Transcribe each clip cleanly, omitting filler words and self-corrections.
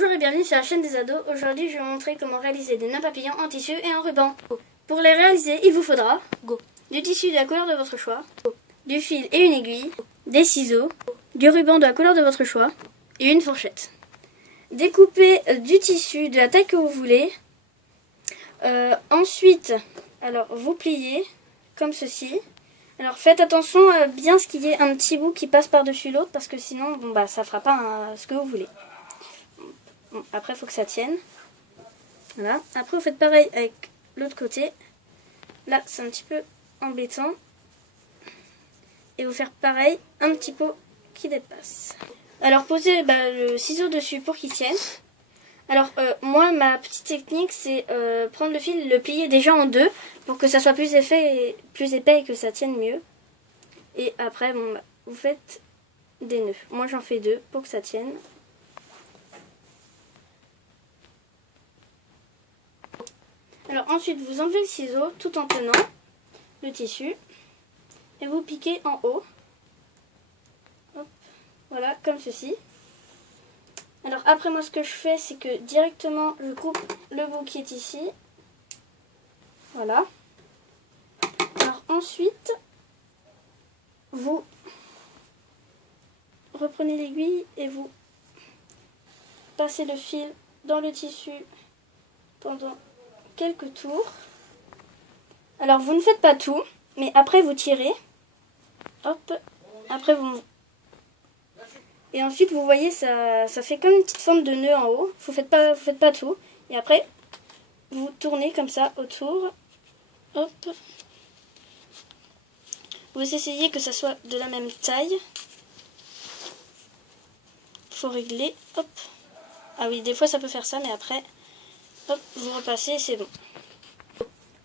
Bonjour et bienvenue sur la chaîne des ados. Aujourd'hui, je vais vous montrer comment réaliser des nœuds papillons en tissu et en ruban. Pour les réaliser, il vous faudra du tissu de la couleur de votre choix, du fil et une aiguille, des ciseaux, du ruban de la couleur de votre choix et une fourchette. Découpez du tissu de la taille que vous voulez. Ensuite, alors vous pliez comme ceci. Alors faites attention à bien ce qu'il y ait un petit bout qui passe par-dessus l'autre parce que sinon ça fera pas ce que vous voulez. Bon, après il faut que ça tienne. Voilà. Après vous faites pareil avec l'autre côté. Là c'est un petit peu embêtant. Et vous faire pareil, un petit pot qui dépasse. Alors posez le ciseau dessus pour qu'il tienne. Alors moi ma petite technique c'est prendre le fil, le plier déjà en deux pour que ça soit plus épais et que ça tienne mieux. Et après vous faites des nœuds. Moi j'en fais deux pour que ça tienne. Alors ensuite vous enlevez le ciseau tout en tenant le tissu et vous piquez en haut. Hop, voilà comme ceci. Alors après moi ce que je fais c'est que directement je coupe le bout qui est ici. Voilà. Alors ensuite vous reprenez l'aiguille et vous passez le fil dans le tissu pendant quelques tours. Alors vous ne faites pas tout, mais après vous tirez. Hop, après vous... Et ensuite vous voyez ça fait comme une petite forme de nœud en haut. Vous faites pas tout. Et après vous tournez comme ça autour. Hop. Vous essayez que ça soit de la même taille. Faut régler. Hop. Ah oui, des fois ça peut faire ça, mais après, hop, vous repassez et c'est bon.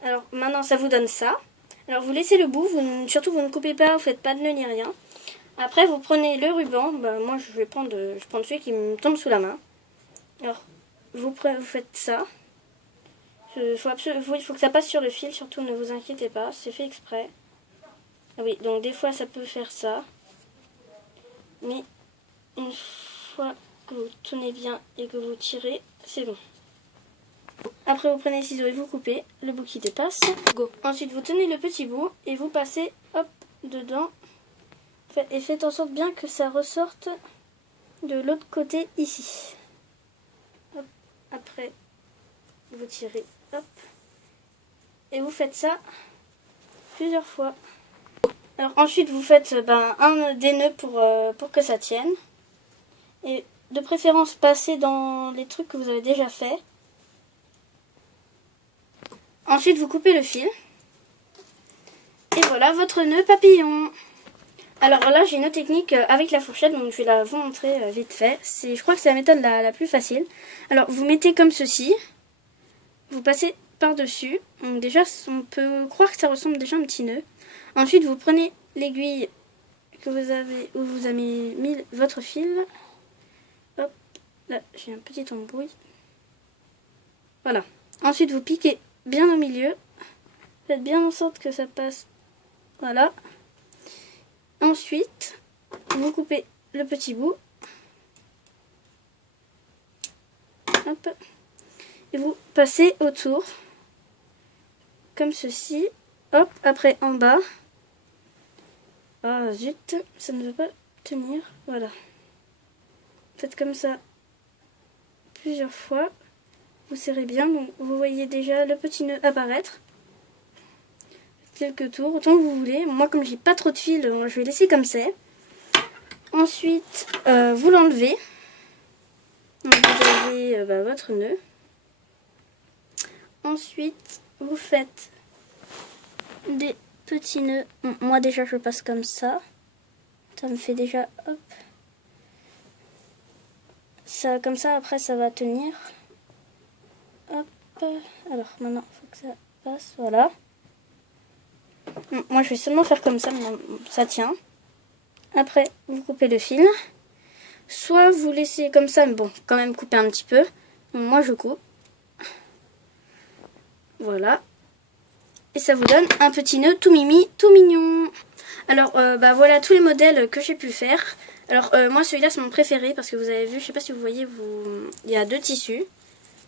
Alors maintenant ça vous donne ça. Alors vous laissez le bout, surtout vous ne coupez pas, vous faites pas de nœud ni rien. Après vous prenez le ruban, moi je vais prendre celui qui me tombe sous la main. Alors vous faites ça. Il faut que ça passe sur le fil, surtout ne vous inquiétez pas, c'est fait exprès. Ah oui, donc des fois ça peut faire ça. Mais une fois que vous tenez bien et que vous tirez, c'est bon. Après vous prenez les ciseaux et vous coupez le bout qui dépasse. Go. Ensuite vous tenez le petit bout et vous passez hop dedans. Et faites en sorte bien que ça ressorte de l'autre côté ici. Hop. Après vous tirez, hop. Et vous faites ça plusieurs fois. Alors ensuite vous faites des nœuds pour que ça tienne. Et de préférence passer dans les trucs que vous avez déjà fait. Ensuite vous coupez le fil. Et voilà votre nœud papillon. Alors là j'ai une autre technique avec la fourchette, donc je vais vous montrer vite fait. Je crois que c'est la méthode la plus facile. Alors vous mettez comme ceci. Vous passez par-dessus. Donc déjà on peut croire que ça ressemble déjà à un petit nœud. Ensuite vous prenez l'aiguille où vous avez mis votre fil. Hop, là j'ai un petit embrouille. Voilà. Ensuite vous piquez bien au milieu. Faites bien en sorte que ça passe. Voilà. Ensuite, vous coupez le petit bout. Hop. Et vous passez autour. Comme ceci. Hop, après en bas. Ah zut, ça ne veut pas tenir. Voilà. Faites comme ça plusieurs fois. Vous serrez bien, donc vous voyez déjà le petit nœud apparaître. Quelques tours, autant que vous voulez. Moi comme j'ai pas trop de fil, je vais laisser comme c'est. Ensuite, vous l'enlevez. Vous avez votre nœud. Ensuite, vous faites des petits nœuds. Bon, moi déjà je passe comme ça. Ça me fait déjà hop. Ça comme ça après ça va tenir. Hop. Alors maintenant il faut que ça passe. Voilà. Moi je vais seulement faire comme ça, mais ça tient. Après vous coupez le fil. Soit vous laissez comme ça, mais bon, quand même couper un petit peu. Donc, moi je coupe. Voilà. Et ça vous donne un petit nœud tout mimi, tout mignon. Alors voilà tous les modèles que j'ai pu faire. Alors moi celui-là c'est mon préféré parce que vous avez vu, je sais pas si vous voyez, il y a 2 tissus.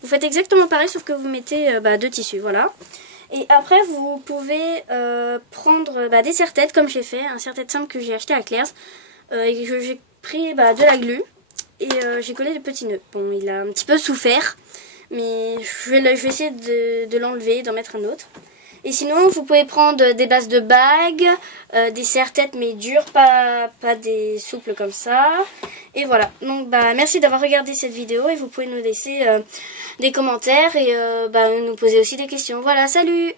Vous faites exactement pareil sauf que vous mettez 2 tissus, voilà. Et après vous pouvez prendre des serre-têtes comme j'ai fait, un serre-tête simple que j'ai acheté à Claire's et que j'ai pris de la glu et j'ai collé les petits nœuds. Bon, il a un petit peu souffert mais je vais essayer de l'enlever, d'en mettre un autre. Et sinon, vous pouvez prendre des bases de bagues, des serre-têtes mais dures, pas des souples comme ça. Et voilà. Donc, merci d'avoir regardé cette vidéo et vous pouvez nous laisser des commentaires et nous poser aussi des questions. Voilà, salut!